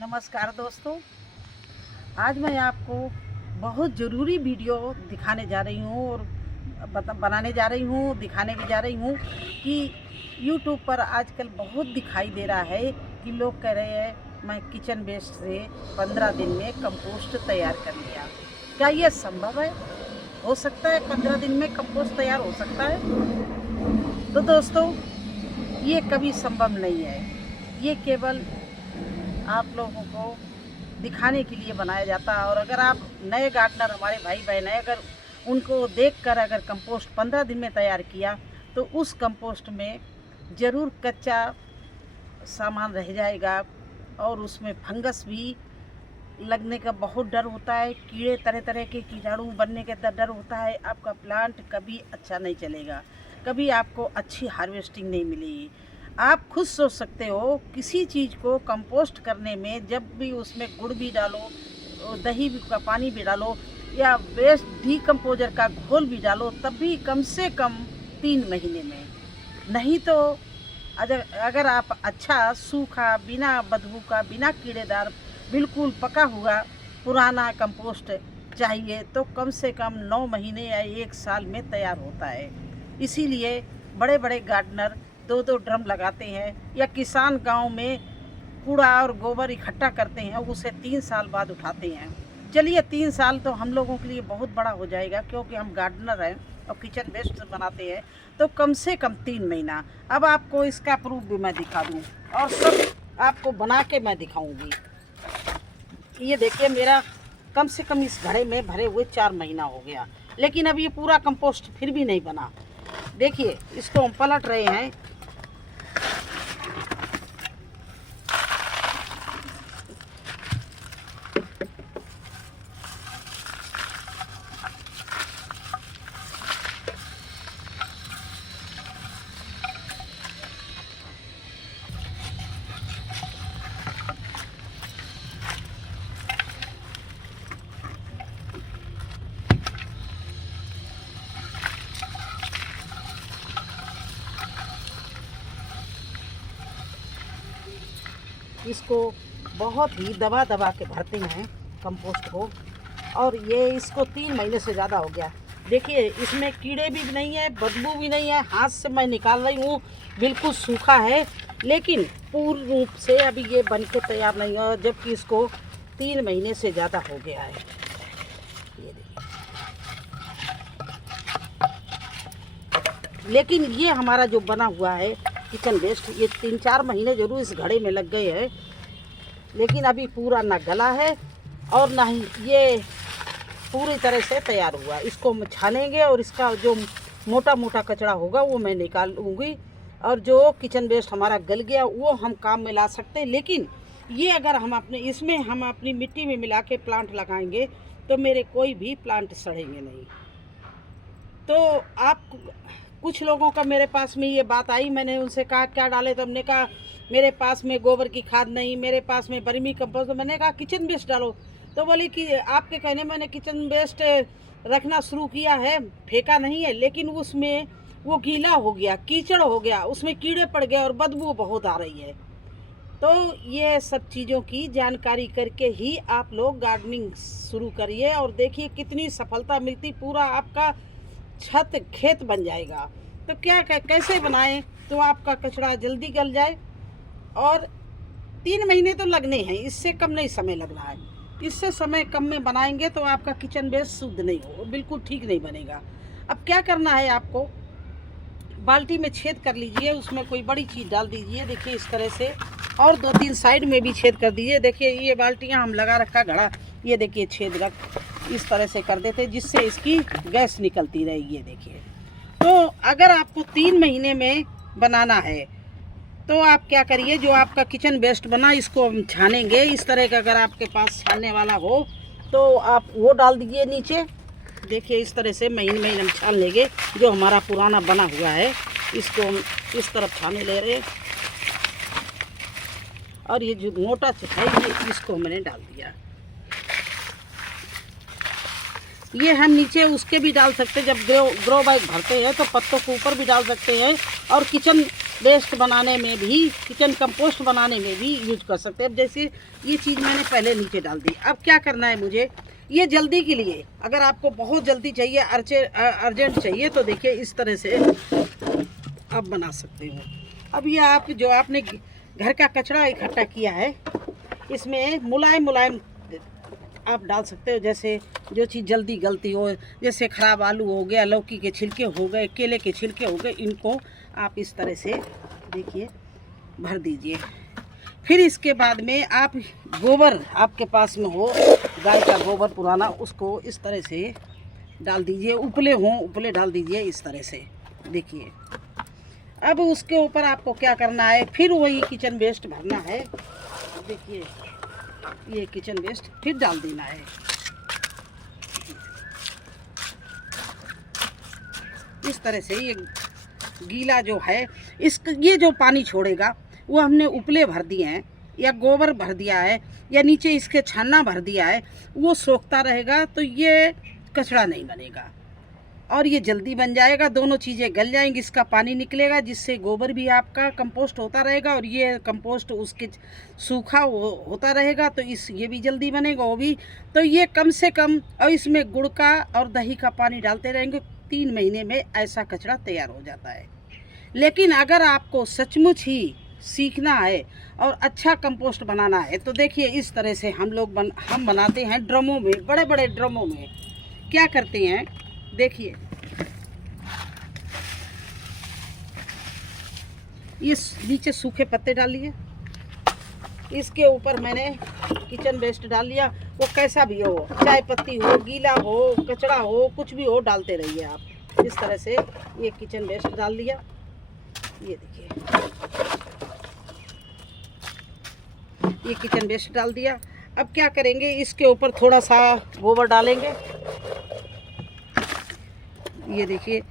नमस्कार दोस्तों, आज मैं आपको बहुत ज़रूरी वीडियो दिखाने जा रही हूँ और बनाने जा रही हूँ, दिखाने भी जा रही हूँ कि YouTube पर आजकल बहुत दिखाई दे रहा है कि लोग कह रहे हैं मैं किचन वेस्ट से 15 दिन में कंपोस्ट तैयार कर लिया। क्या ये संभव है? हो सकता है 15 दिन में कंपोस्ट तैयार हो सकता है? तो दोस्तों, ये कभी संभव नहीं है। ये केवल आप लोगों को दिखाने के लिए बनाया जाता है। और अगर आप नए गार्डनर हमारे भाई बहन हैं, अगर उनको देखकर अगर कंपोस्ट 15 दिन में तैयार किया तो उस कंपोस्ट में ज़रूर कच्चा सामान रह जाएगा और उसमें फंगस भी लगने का बहुत डर होता है, कीड़े तरह तरह के कीटाणु बनने का डर होता है। आपका प्लांट कभी अच्छा नहीं चलेगा, कभी आपको अच्छी हार्वेस्टिंग नहीं मिलेगी। आप खुद सोच सकते हो, किसी चीज़ को कंपोस्ट करने में जब भी उसमें गुड़ भी डालो, दही का पानी भी डालो या वेस्ट डीकम्पोजर का घोल भी डालो, तब भी कम से कम 3 महीने में। नहीं तो अगर आप अच्छा सूखा, बिना बदबू का, बिना कीड़ेदार, बिल्कुल पका हुआ पुराना कंपोस्ट चाहिए तो कम से कम 9 महीने या 1 साल में तैयार होता है। इसीलिए बड़े बड़े गार्डनर 2-2 ड्रम लगाते हैं या किसान गांव में कूड़ा और गोबर इकट्ठा करते हैं, उसे 3 साल बाद उठाते हैं। चलिए 3 साल तो हम लोगों के लिए बहुत बड़ा हो जाएगा, क्योंकि हम गार्डनर हैं और किचन वेस्ट बनाते हैं, तो कम से कम 3 महीना। अब आपको इसका प्रूफ भी मैं दिखा दूँ और सब आपको बना के मैं दिखाऊंगी। ये देखिए, मेरा कम से कम इस घड़े में भरे हुए 4 महीना हो गया, लेकिन अब ये पूरा कंपोस्ट फिर भी नहीं बना। देखिए, इसको हम पलट रहे हैं। इसको बहुत ही दबा दबा के भरते हैं कंपोस्ट को, और ये इसको 3 महीने से ज़्यादा हो गया। देखिए, इसमें कीड़े भी नहीं है, बदबू भी नहीं है। हाथ से मैं निकाल रही हूँ, बिल्कुल सूखा है, लेकिन पूर्ण रूप से अभी ये बन के तैयार नहीं है, जबकि इसको 3 महीने से ज़्यादा हो गया है। ये देखिए, लेकिन ये हमारा जो बना हुआ है किचन वेस्ट, ये 3-4 महीने जरूर इस घड़े में लग गए हैं, लेकिन अभी पूरा ना गला है और ना ही ये पूरी तरह से तैयार हुआ। इसको हम छानेंगे और इसका जो मोटा मोटा कचरा होगा वो मैं निकालूंगी, और जो किचन वेस्ट हमारा गल गया वो हम काम में ला सकते हैं। लेकिन ये अगर हम अपनी मिट्टी में मिला के प्लांट लगाएंगे तो मेरे कोई भी प्लांट सड़ेंगे नहीं। तो आप कुछ लोगों का मेरे पास में ये बात आई, मैंने उनसे कहा क्या डाले, तो हमने कहा मेरे पास में गोबर की खाद नहीं, मेरे पास में वर्मी कंपोस्ट। तो मैंने कहा किचन वेस्ट डालो, तो बोली कि आपके कहने मैंने किचन वेस्ट रखना शुरू किया है, फेंका नहीं है, लेकिन उसमें वो गीला हो गया, कीचड़ हो गया, उसमें कीड़े पड़ गए और बदबू बहुत आ रही है। तो ये सब चीज़ों की जानकारी करके ही आप लोग गार्डनिंग शुरू करिए और देखिए कितनी सफलता मिलती। पूरा आपका छत खेत बन जाएगा। तो क्या कैसे बनाएं तो आपका कचरा जल्दी गल जाए, और 3 महीने तो लगने हैं, इससे कम नहीं समय लगना है। इससे समय कम में बनाएंगे तो आपका किचन वेस्ट शुद्ध नहीं हो, बिल्कुल ठीक नहीं बनेगा। अब क्या करना है, आपको बाल्टी में छेद कर लीजिए, उसमें कोई बड़ी चीज़ डाल दीजिए। देखिए इस तरह से, और 2-3 साइड में भी छेद कर दीजिए। देखिए ये बाल्टियाँ हम लगा रखा घड़ा, ये देखिए छेद रख इस तरह से कर देते, जिससे इसकी गैस निकलती रहेगी। ये देखिए, तो अगर आपको 3 महीने में बनाना है तो आप क्या करिए, जो आपका किचन वेस्ट बना इसको हम छानेंगे। इस तरह का अगर आपके पास छानने वाला हो तो आप वो डाल दीजिए नीचे। देखिए इस तरह से महीने हम छान लेंगे। जो हमारा पुराना बना हुआ है इसको हम इस तरफ छाने ले रहे हैं, और ये जो मोटा है ये इसको मैंने डाल दिया। ये हम नीचे उसके भी डाल सकते हैं, जब ग्रो बैग भरते हैं तो पत्तों के ऊपर भी डाल सकते हैं, और किचन वेस्ट बनाने में भी, किचन कंपोस्ट बनाने में भी यूज कर सकते हैं। अब जैसे ये चीज़ मैंने पहले नीचे डाल दी, अब क्या करना है मुझे, ये जल्दी के लिए, अगर आपको बहुत जल्दी चाहिए, अर्जेंट चाहिए, तो देखिए इस तरह से आप बना सकते हो। अब ये आप जो आपने घर का कचरा इकट्ठा किया है, इसमें मुलायम मुलायम आप डाल सकते हो। जैसे जो चीज़ जल्दी गलती हो, जैसे ख़राब आलू हो गया, लौकी के छिलके हो गए, केले के छिलके हो गए, इनको आप इस तरह से देखिए भर दीजिए। फिर इसके बाद में आप गोबर आपके पास में हो, गाय का गोबर पुराना, उसको इस तरह से डाल दीजिए। उपले हों, उपले डाल दीजिए इस तरह से। देखिए अब उसके ऊपर आपको क्या करना है, फिर वही किचन वेस्ट भरना है। देखिए ये किचन वेस्ट फिर डाल देना है। इस तरह से ये गीला जो है, ये जो पानी छोड़ेगा वो हमने उपले भर दिए हैं, या गोबर भर दिया है, या नीचे इसके छन्ना भर दिया है, वो सोखता रहेगा, तो ये कचरा नहीं बनेगा और ये जल्दी बन जाएगा। दोनों चीज़ें गल जाएंगी, इसका पानी निकलेगा, जिससे गोबर भी आपका कंपोस्ट होता रहेगा और ये कंपोस्ट उसके सूखा होता रहेगा, तो ये भी जल्दी बनेगा वो भी। तो ये कम से कम, और इसमें गुड़ का और दही का पानी डालते रहेंगे, 3 महीने में ऐसा कचरा तैयार हो जाता है। लेकिन अगर आपको सचमुच ही सीखना है और अच्छा कंपोस्ट बनाना है, तो देखिए इस तरह से हम बनाते हैं ड्रमों में, बड़े बड़े ड्रमों में। क्या करते हैं देखिए, ये नीचे सूखे पत्ते डालिए, इसके ऊपर मैंने किचन वेस्ट डाल लिया, वो कैसा भी हो, चाय पत्ती हो, गीला हो, कचरा हो, कुछ भी हो, डालते रहिए आप इस तरह से। ये किचन वेस्ट डाल लिया, ये देखिए ये किचन वेस्ट डाल दिया। अब क्या करेंगे, इसके ऊपर थोड़ा सा गोबर डालेंगे। ये देखिए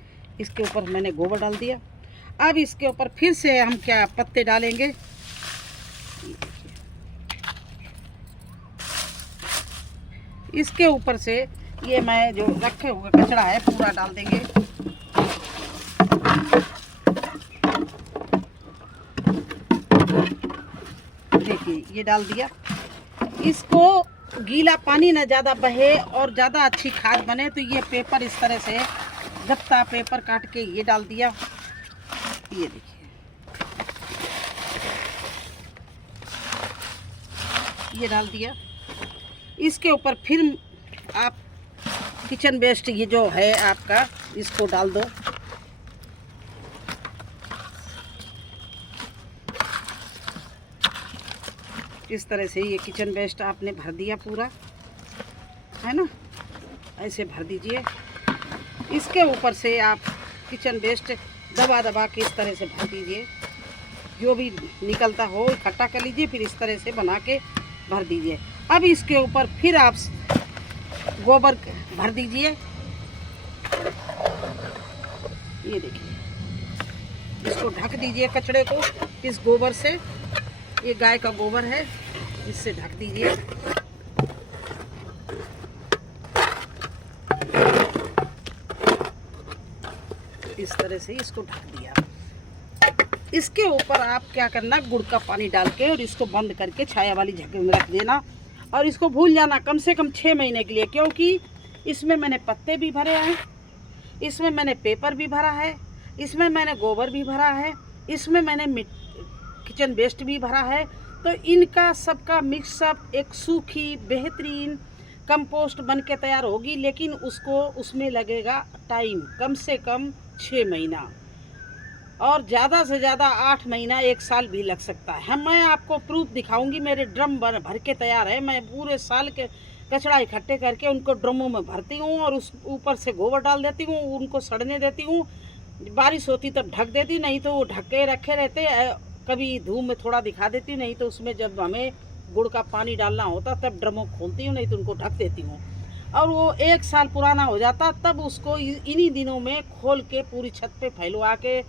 इसके ऊपर मैंने गोबर डाल दिया। अब इसके ऊपर फिर से हम क्या पत्ते डालेंगे, इसके ऊपर से ये मैं जो रखे हुए कचरा है पूरा डाल देंगे। देखिए ये डाल दिया। इसको गीला पानी ना ज़्यादा बहे और ज़्यादा अच्छी खाद बने, तो ये पेपर इस तरह से गत्ता पेपर काट के ये डाल दिया। ये देखिए ये डाल दिया। इसके ऊपर फिर आप किचन वेस्ट ये जो है आपका, इसको डाल दो। इस तरह से ये किचन वेस्ट आपने भर दिया पूरा, है ना, ऐसे भर दीजिए। इसके ऊपर से आप किचन वेस्ट दबा दबा के इस तरह से भर दीजिए, जो भी निकलता हो इकट्ठा कर लीजिए, फिर इस तरह से बना के भर दीजिए। अब इसके ऊपर फिर आप गोबर भर दीजिए। ये देखिए इसको ढक दीजिए कचड़े को इस गोबर से, ये गाय का गोबर है, इससे ढक दीजिए। इस तरह से इसको ढक दिया। इसके ऊपर आप क्या करना, गुड़ का पानी डाल के और इसको बंद करके छाया वाली जगह में रख देना और इसको भूल जाना कम से कम 6 महीने के लिए, क्योंकि इसमें मैंने पत्ते भी भरे हैं, इसमें मैंने पेपर भी भरा है, इसमें मैंने गोबर भी भरा है, इसमें मैंने किचन वेस्ट भी भरा है। तो इनका सबका मिक्सअप एक सूखी बेहतरीन कंपोस्ट बन के तैयार होगी, लेकिन उसमें लगेगा टाइम कम से कम 6 महीना और ज़्यादा से ज़्यादा 8 महीना, 1 साल भी लग सकता है। मैं आपको प्रूफ दिखाऊंगी, मेरे ड्रम भर के तैयार है। मैं पूरे साल के कचरा इकट्ठे करके उनको ड्रमों में भरती हूँ और उस ऊपर से गोबर डाल देती हूँ, उनको सड़ने देती हूँ। बारिश होती तब ढक देती, नहीं तो वो ढके रखे रहते। कभी धूप में थोड़ा दिखा देती हूँ, नहीं तो उसमें जब हमें गुड़ का पानी डालना होता तब ड्रमों खोलती हूँ, नहीं तो उनको ढक देती हूँ। और वो 1 साल पुराना हो जाता, तब उसको इन्हीं दिनों में खोल के पूरी छत पे फैलवा के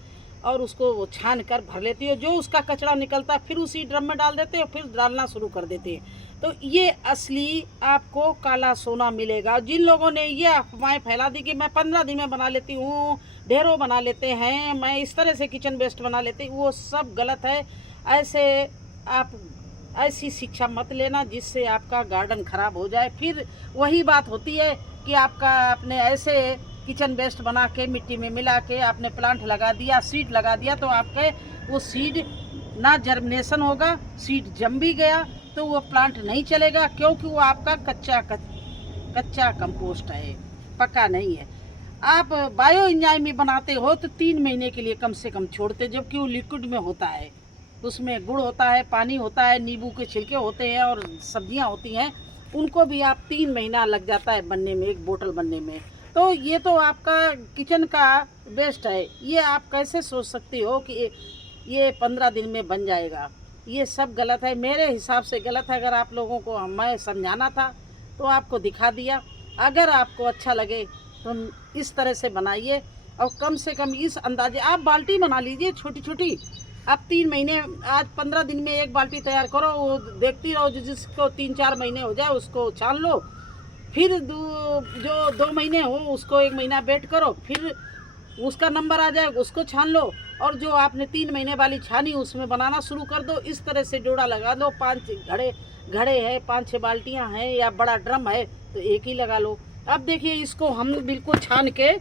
और उसको वो छान कर भर लेती है। जो उसका कचरा निकलता है फिर उसी ड्रम में डाल देते हैं, फिर डालना शुरू कर देते हैं। तो ये असली आपको काला सोना मिलेगा। जिन लोगों ने ये अफवाहें फैला दी कि मैं 15 दिन में बना लेती हूँ, ढेरों बना लेते हैं, मैं इस तरह से किचन वेस्ट बना लेती हूँ, वो सब गलत है। ऐसे आप ऐसी शिक्षा मत लेना जिससे आपका गार्डन ख़राब हो जाए। फिर वही बात होती है कि आपने ऐसे किचन वेस्ट बना के मिट्टी में मिला के आपने प्लांट लगा दिया, सीड लगा दिया, तो आपके वो सीड ना जर्मिनेशन होगा, सीड जम भी गया तो वो प्लांट नहीं चलेगा, क्योंकि वो आपका कच्चा कंपोस्ट है, पक्का नहीं है। आप बायो एंजाइम में बनाते हो तो 3 महीने के लिए कम से कम छोड़ते, जबकि वो लिक्विड में होता है, उसमें गुड़ होता है, पानी होता है, नींबू के छिलके होते हैं और सब्जियां होती हैं, उनको भी आप 3 महीना लग जाता है बनने में, एक बोतल बनने में। तो ये तो आपका किचन का वेस्ट है, ये आप कैसे सोच सकते हो कि ये 15 दिन में बन जाएगा? ये सब गलत है, मेरे हिसाब से गलत है। अगर आप लोगों को मैं समझाना था तो आपको दिखा दिया। अगर आपको अच्छा लगे तो इस तरह से बनाइए, और कम से कम इस अंदाजे आप बाल्टी बना लीजिए छोटी छोटी। आप 3 महीने, आज 15 दिन में एक बाल्टी तैयार करो, वो देखती रहो, जिसको 3-4 महीने हो जाए उसको छान लो, फिर जो 2 महीने हो उसको 1 महीना वेट करो, फिर उसका नंबर आ जाए उसको छान लो, और जो आपने 3 महीने वाली छानी उसमें बनाना शुरू कर दो। इस तरह से जोड़ा लगा दो, 5 घड़े है, 5-6 बाल्टियां हैं या बड़ा ड्रम है तो एक ही लगा लो। अब देखिए इसको हम बिल्कुल छान के,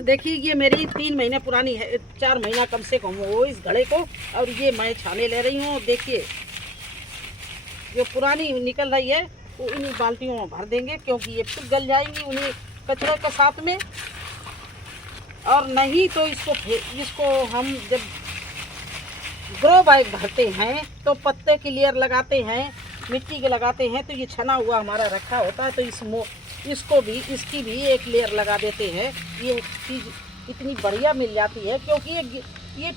देखिए ये मेरी 3 महीने पुरानी है, 4 महीना कम से कम हो इस घड़े को, और ये मैं छाने ले रही हूँ। देखिए जो पुरानी निकल रही है वो इन्हीं बाल्टियों में भर देंगे, क्योंकि ये फिर गल जाएंगी उन्हीं कचरे के साथ में। और नहीं तो इसको हम जब ग्रो बैग भरते हैं तो पत्ते की लेयर लगाते हैं, मिट्टी के लगाते हैं, तो ये छना हुआ हमारा रखा होता है, तो इसकी भी एक लेयर लगा देते हैं। ये चीज़ इतनी बढ़िया मिल जाती है, क्योंकि ये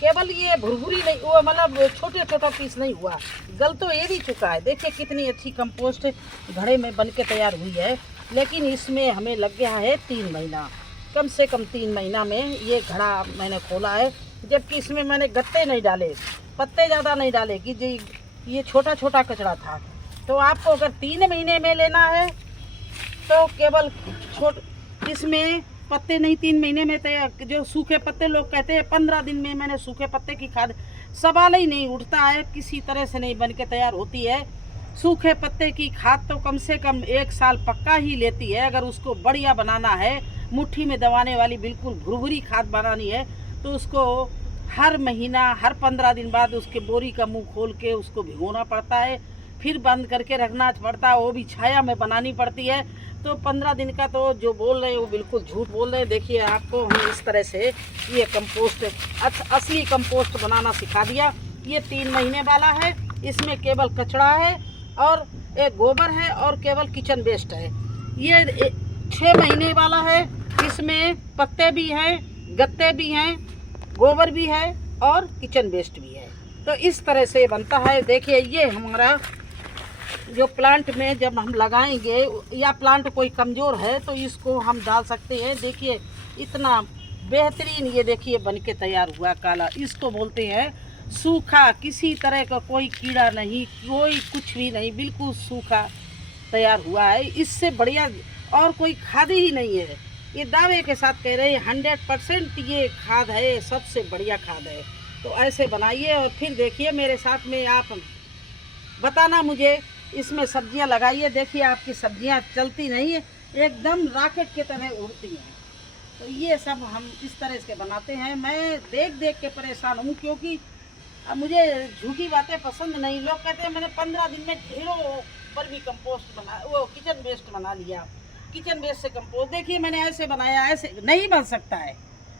केवल ये भुरभुरी नहीं हुआ, मतलब छोटा पीस नहीं हुआ, गल तो ये भी चुका है। देखिए कितनी अच्छी कंपोस्ट घड़े में बन के तैयार हुई है। लेकिन इसमें हमें लग गया है 3 महीना, कम से कम 3 महीना में ये घड़ा मैंने खोला है, जबकि इसमें मैंने गत्ते नहीं डाले, पत्ते ज़्यादा नहीं डाले, कि ये छोटा कचरा था। तो आपको अगर 3 महीने में लेना है तो केवल इसमें पत्ते नहीं, 3 महीने में तैयार, जो सूखे पत्ते लोग कहते हैं 15 दिन में मैंने सूखे पत्ते की खाद, सवाल ही नहीं उठता है, किसी तरह से नहीं बन के तैयार होती है। सूखे पत्ते की खाद तो कम से कम 1 साल पक्का ही लेती है। अगर उसको बढ़िया बनाना है, मुट्ठी में दबाने वाली बिल्कुल भुरभुरी खाद बनानी है, तो उसको हर महीना, हर 15 दिन बाद उसके बोरी का मुंह खोल के उसको भिगोना पड़ता है, फिर बंद करके रखना पड़ता है, वो भी छाया में बनानी पड़ती है। तो 15 दिन का तो जो बोल रहे हैं वो बिल्कुल झूठ बोल रहे हैं। देखिए आपको हम इस तरह से ये कंपोस्ट, असली कंपोस्ट बनाना सिखा दिया। ये 3 महीने वाला है, इसमें केवल कचड़ा है और एक गोबर है और केवल किचन वेस्ट है। ये 6 महीने वाला है, इसमें पत्ते भी हैं, गत्ते भी हैं, गोबर भी है और किचन वेस्ट भी है। तो इस तरह से बनता है। देखिए ये हमारा जो प्लांट में जब हम लगाएंगे, या प्लांट कोई कमज़ोर है तो इसको हम डाल सकते हैं। देखिए इतना बेहतरीन, ये देखिए बन के तैयार हुआ काला, इसको बोलते हैं सूखा, किसी तरह का कोई कीड़ा नहीं, कोई कुछ भी नहीं, बिल्कुल सूखा तैयार हुआ है। इससे बढ़िया और कोई खाद ही नहीं है। ये दावे के साथ कह रहे हैं 100% ये खाद है, सबसे बढ़िया खाद है। तो ऐसे बनाइए और फिर देखिए मेरे साथ में, आप बताना मुझे, इसमें सब्जियां लगाइए। देखिए आपकी सब्जियां चलती नहीं है, एकदम रॉकेट की तरह उड़ती हैं। तो ये सब हम इस तरह से बनाते हैं। मैं देख के परेशान हूँ, क्योंकि अब मुझे झूठी बातें पसंद नहीं। लोग कहते हैं मैंने 15 दिन में ढेरों वर्मी कंपोस्ट बना, वो किचन वेस्ट बना लिया, किचन वेस्ट से कंपोस्ट। देखिए मैंने ऐसे बनाया, ऐसे नहीं बन सकता है।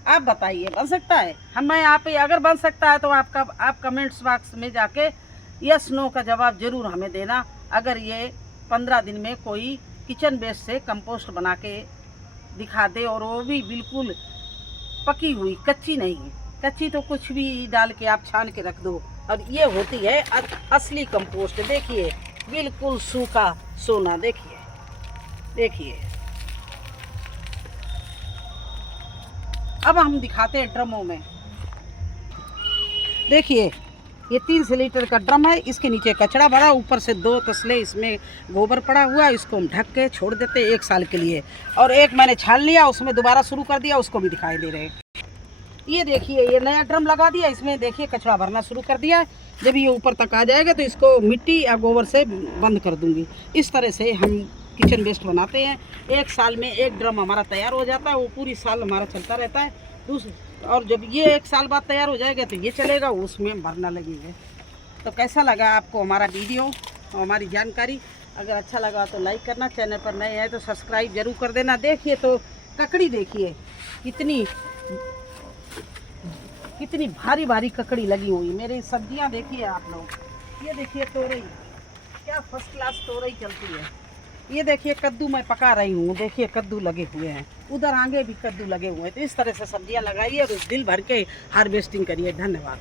आप बताइए बन सकता है? मैं आप अगर बन सकता है तो आप कमेंट्स बॉक्स में जाके यस नो का जवाब ज़रूर हमें देना। अगर ये 15 दिन में कोई किचन वेस्ट से कंपोस्ट बना के दिखा दे, और वो भी बिल्कुल पकी हुई, कच्ची नहीं। कच्ची तो कुछ भी डाल के आप छान के रख दो, और ये होती है असली कंपोस्ट। देखिए बिल्कुल सूखा सोना, देखिए अब हम दिखाते हैं ड्रमों में। देखिए ये 300 लीटर का ड्रम है, इसके नीचे कचरा भरा, ऊपर से 2 तसले इसमें गोबर पड़ा हुआ है। इसको हम ढक के छोड़ देते हैं 1 साल के लिए। और एक मैंने छान लिया, उसमें दोबारा शुरू कर दिया, उसको भी दिखाई दे रहे हैं। ये देखिए ये नया ड्रम लगा दिया, इसमें देखिए कचरा भरना शुरू कर दिया। जब ये ऊपर तक आ जाएगा तो इसको मिट्टी या गोबर से बंद कर दूंगी। इस तरह से हम किचन वेस्ट बनाते हैं। 1 साल में 1 ड्रम हमारा तैयार हो जाता है, वो पूरी साल हमारा चलता रहता है। और जब ये 1 साल बाद तैयार हो जाएगा तो ये चलेगा, उसमें हम भरना लगेंगे। तो कैसा लगा आपको हमारा वीडियो और हमारी जानकारी? अगर अच्छा लगा तो लाइक करना, चैनल पर नए हैं तो सब्सक्राइब जरूर कर देना। देखिए तो ककड़ी देखिए कितनी भारी भारी ककड़ी लगी हुई। मेरी सब्जियां देखिए आप लोग, ये देखिए तोरई, क्या फर्स्ट क्लास तोरई चलती है। ये देखिए कद्दू मैं पका रही हूँ, देखिए कद्दू लगे हुए हैं, उधर आगे भी कद्दू लगे हुए हैं। तो इस तरह से सब्जियां लगाइए और दिल भर के हार्वेस्टिंग करिए। धन्यवाद।